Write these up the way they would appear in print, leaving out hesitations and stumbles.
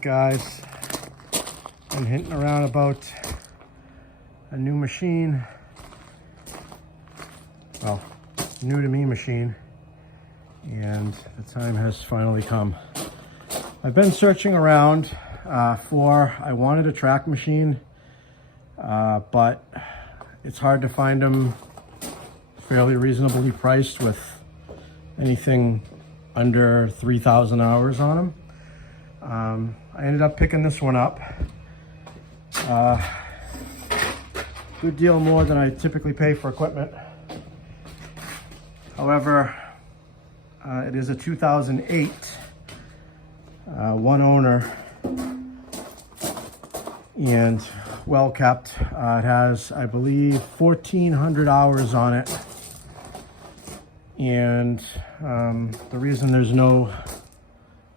week, guys. Been hinting around about a new machine. Well, new to me machine. And the time has finally come. I've been searching around I wanted a track machine, but it's hard to find them fairly reasonably priced with anything under 3,000 hours on them. I ended up picking this one up. Good deal more than I typically pay for equipment. However, it is a 2008, one owner, and well kept. It has, I believe, 1,400 hours on it. And the reason there's no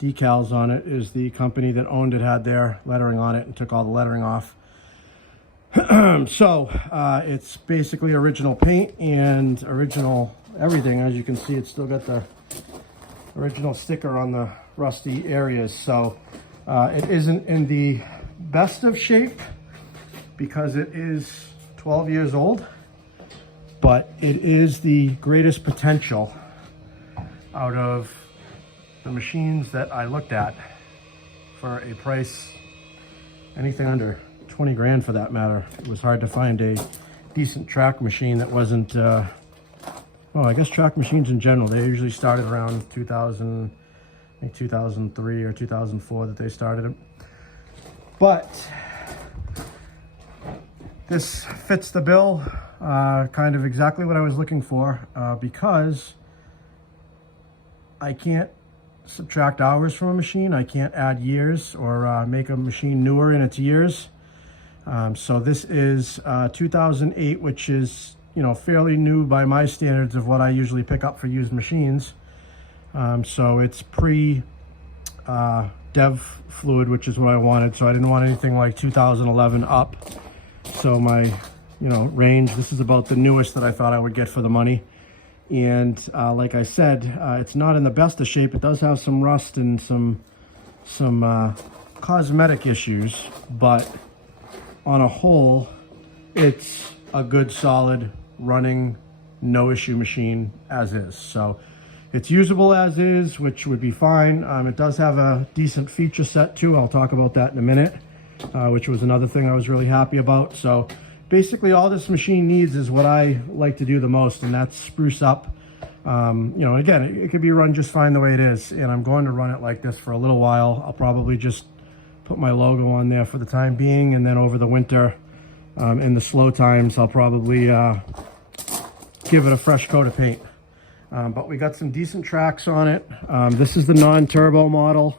decals on it is the company that owned it had their lettering on it and took all the lettering off. So it's basically original paint and original everything. As you can see, it's still got the original sticker on the rusty areas. So it isn't in the best of shape because it is 12 years old, but it is the greatest potential out of the machines that I looked at for a price, anything under 20 grand for that matter. It was hard to find a decent track machine that wasn't, well, I guess track machines in general, they usually started around 2000, I think 2003 or 2004 that they started them. But this fits the bill, kind of exactly what I was looking for, because I can't subtract hours from a machine. I can't add years or make a machine newer in its years. So this is 2008, which is, you know, fairly new by my standards of what I usually pick up for used machines. So it's pre dev fluid, which is what I wanted. So I didn't want anything like 2011 up. So my, you know, range, this is about the newest that I thought I would get for the money. And like I said, it's not in the best of shape. It does have some rust and some cosmetic issues, but on a whole, it's a good, solid, running, no issue machine as is. So it's usable as is, which would be fine. It does have a decent feature set too. I'll talk about that in a minute, which was another thing I was really happy about. So basically all this machine needs is what I like to do the most, and that's spruce up. You know, again, it could be run just fine the way it is, and I'm going to run it like this for a little while. I'll probably just put my logo on there for the time being, and then over the winter, in the slow times, I'll probably give it a fresh coat of paint. But we got some decent tracks on it. This is the non-turbo model.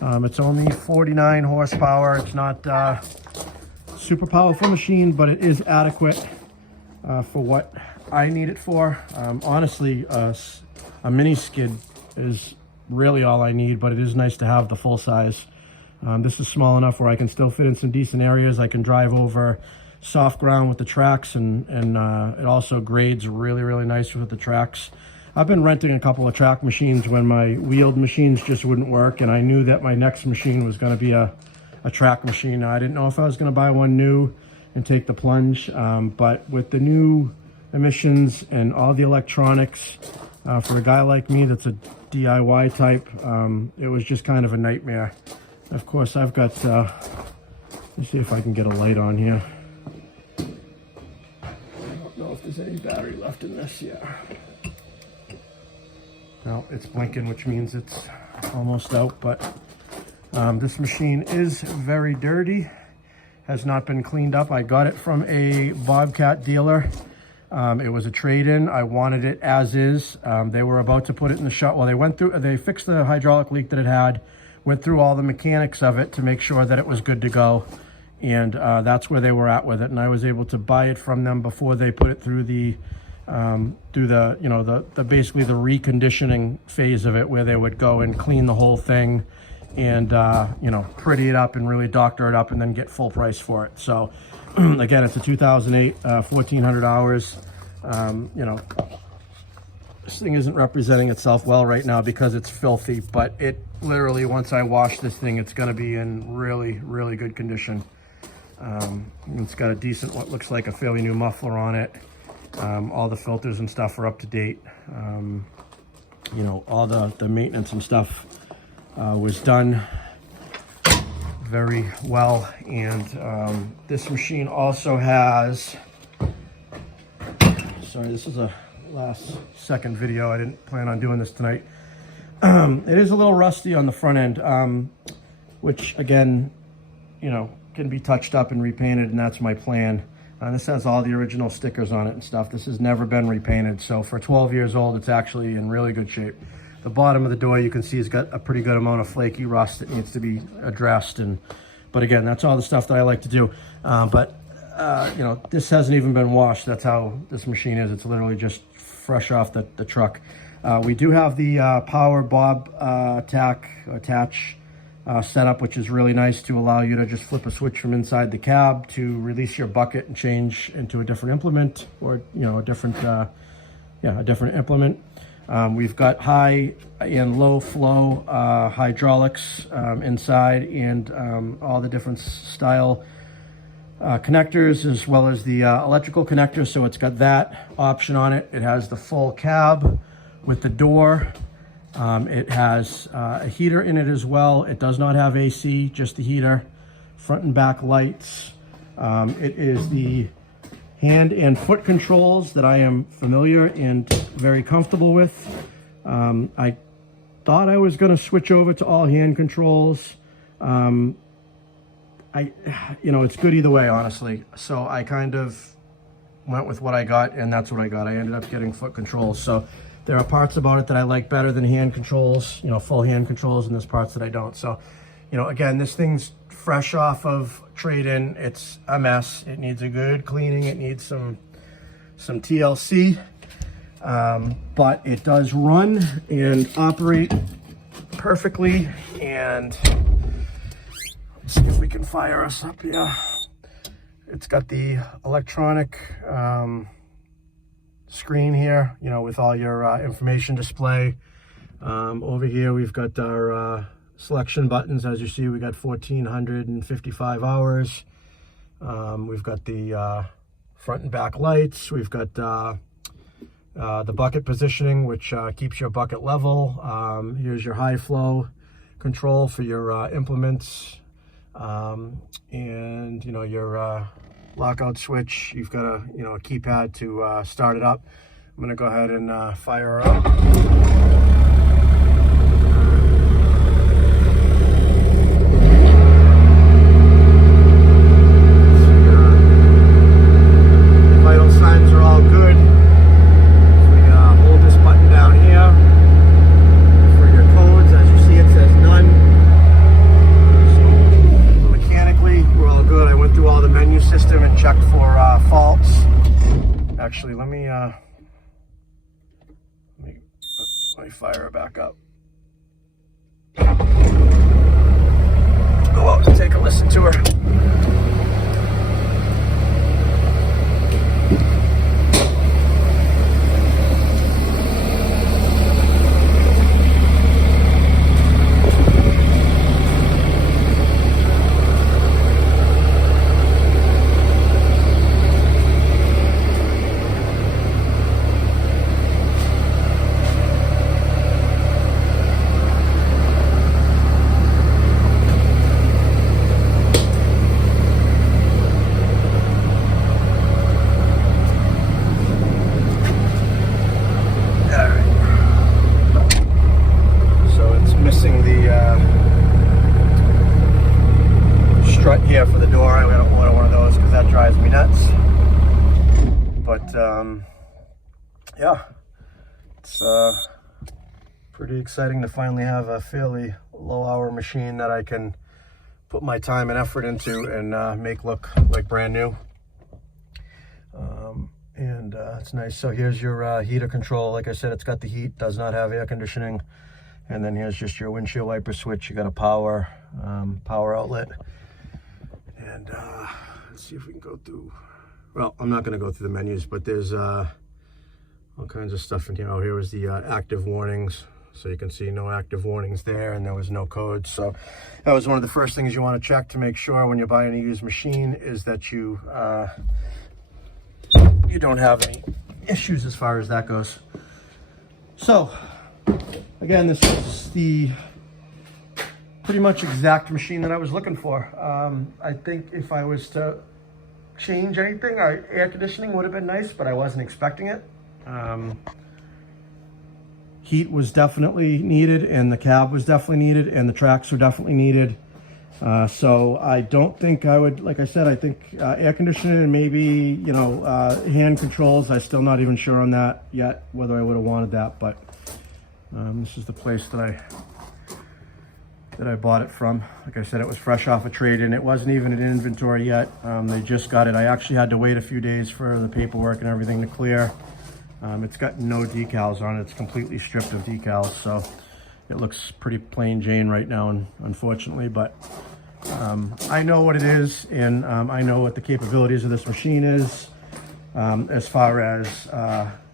It's only 49 horsepower. It's not super powerful machine, but it is adequate for what I need it for. Honestly, a mini skid is really all I need, but it is nice to have the full size. This is small enough where I can still fit in some decent areas. I can drive over soft ground with the tracks, and it also grades really, really nice with the tracks. I've been renting a couple of track machines when my wheeled machines just wouldn't work, and I knew that my next machine was going to be a track machine. I didn't know if I was going to buy one new and take the plunge, but with the new emissions and all the electronics, for a guy like me that's a DIY type, it was just kind of a nightmare. Of course, I've got, let's see if I can get a light on here. I don't know if there's any battery left in this. Yeah. No, it's blinking, which means it's almost out, but this machine is very dirty, has not been cleaned up. I got it from a Bobcat dealer. It was a trade-in. I wanted it as is. They were about to put it in the shop. Well, they fixed the hydraulic leak that it had, went through all the mechanics of it to make sure that it was good to go. And that's where they were at with it. And I was able to buy it from them before they put it through the you know, the basically the reconditioning phase of it, where they would go and clean the whole thing and you know, pretty it up and really doctor it up and then get full price for it. So again, it's a 2008, 1,400 hours. You know, This thing isn't representing itself well right now because it's filthy, but it literally, once I wash this thing, it's going to be in really, really good condition. It's got a decent, what looks like a fairly new muffler on it. All the filters and stuff are up to date. You know, all the maintenance and stuff was done very well. And this machine also has, sorry, this is a last second video. I didn't plan on doing this tonight. It is a little rusty on the front end, which again, you know, can be touched up and repainted, and that's my plan. This has all the original stickers on it and stuff. This has never been repainted, so for 12 years old, it's actually in really good shape. The bottom of the door, you can see, has got a pretty good amount of flaky rust that needs to be addressed. But again, that's all the stuff that I like to do. You know, this hasn't even been washed. That's how this machine is. It's literally just fresh off the truck. We do have the power bob attach setup, which is really nice to allow you to just flip a switch from inside the cab to release your bucket and change into a different implement, or you know, a different implement. We've got high and low flow hydraulics inside, and all the different style connectors, as well as the electrical connectors. So it's got that option on it. It has the full cab with the door. It has a heater in it as well. It does not have AC, just the heater. Front and back lights. It is the hand and foot controls that I am familiar and very comfortable with. I thought I was going to switch over to all hand controls. You know, it's good either way, honestly. So I kind of went with what I got, and that's what I got. I ended up getting foot controls. So there are parts about it that I like better than hand controls, you know, full hand controls, and there's parts that I don't. So, you know, again, this thing's fresh off of trade-in. It's a mess. It needs a good cleaning. It needs some TLC, but it does run and operate perfectly. And let's see if we can fire us up here. It's got the electronic screen here, you know, with all your information display. Over here we've got our selection buttons. As you see, we got 1455 hours. We've got the front and back lights. We've got the bucket positioning, which keeps your bucket level. Here's your high flow control for your implements, and you know, your lockout switch. You've got a keypad to start it up. I'm gonna go ahead and fire her up. Actually, let me fire her back up. Go out and take a listen to her. Strut here for the door. I don't want one of those because that drives me nuts. But yeah, it's pretty exciting to finally have a fairly low hour machine that I can put my time and effort into and make look like brand new. It's nice. So here's your heater control. Like I said, it's got the heat, does not have air conditioning. And then here's just your windshield wiper switch. You got a power outlet. And let's see if we can go through. Well, I'm not going to go through the menus, but there's all all kinds of stuff in here. Oh, here was the active warnings. So you can see no active warnings there, and there was no code. So that was one of the first things you want to check to make sure when you're buying a used machine is that you don't have any issues as far as that goes. So again, this is the pretty much exact machine that I was looking for. I think if I was to change anything, our air conditioning would have been nice, but I wasn't expecting it. Heat was definitely needed, and the cab was definitely needed, and the tracks were definitely needed. So I don't think I would, like I said, I think air conditioning and maybe, you know, hand controls. I'm still not even sure on that yet, whether I would have wanted that, but this is the place that I bought it from. Like I said, it was fresh off a trade-in. It wasn't even in inventory yet. They just got it. I actually had to wait a few days for the paperwork and everything to clear. It's got no decals on it. It's completely stripped of decals, so it looks pretty plain Jane right now, unfortunately, but I know what it is, and I know what the capabilities of this machine is, as far as,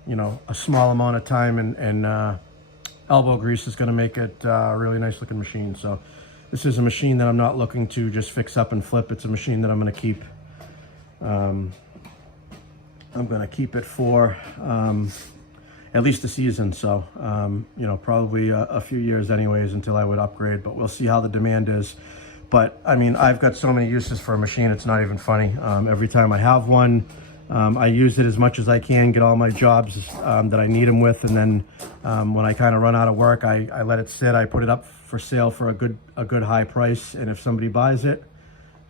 you know, a small amount of time and elbow grease is going to make it a really nice looking machine. So this is a machine that I'm not looking to just fix up and flip. It's a machine that I'm going to keep. I'm going to keep it for at least a season. So, you know, probably a few years anyways until I would upgrade, but we'll see how the demand is. But I mean, I've got so many uses for a machine. It's not even funny. Every time I have one, I use it as much as I can, get all my jobs that I need them with. And then when I kind of run out of work, I let it sit. I put it up for sale for a good high price. And if somebody buys it,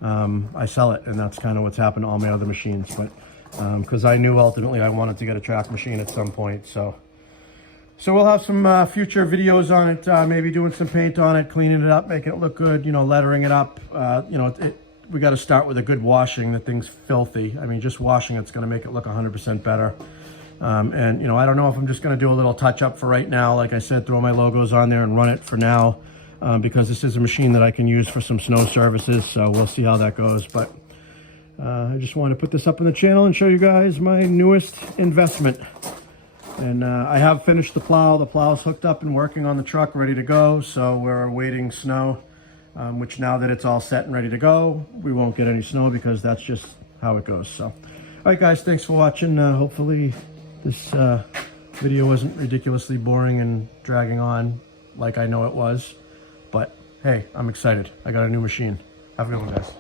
I sell it. And that's kind of what's happened to all my other machines. But because I knew ultimately I wanted to get a track machine at some point. So we'll have some future videos on it, maybe doing some paint on it, cleaning it up, making it look good, you know, lettering it up. You know, we got to start with a good washing. The thing's filthy. I mean, just washing it's going to make it look 100% better. And, you know, I don't know if I'm just going to do a little touch up for right now. Like I said, throw my logos on there and run it for now, because this is a machine that I can use for some snow services. So we'll see how that goes. But I just wanted to put this up on the channel and show you guys my newest investment. And I have finished the plow. The plow's hooked up and working on the truck, ready to go. So we're awaiting snow, which now that it's all set and ready to go, we won't get any snow because that's just how it goes. So, all right, guys, thanks for watching. Hopefully this video wasn't ridiculously boring and dragging on like I know it was. But hey, I'm excited. I got a new machine. Have a good one, guys.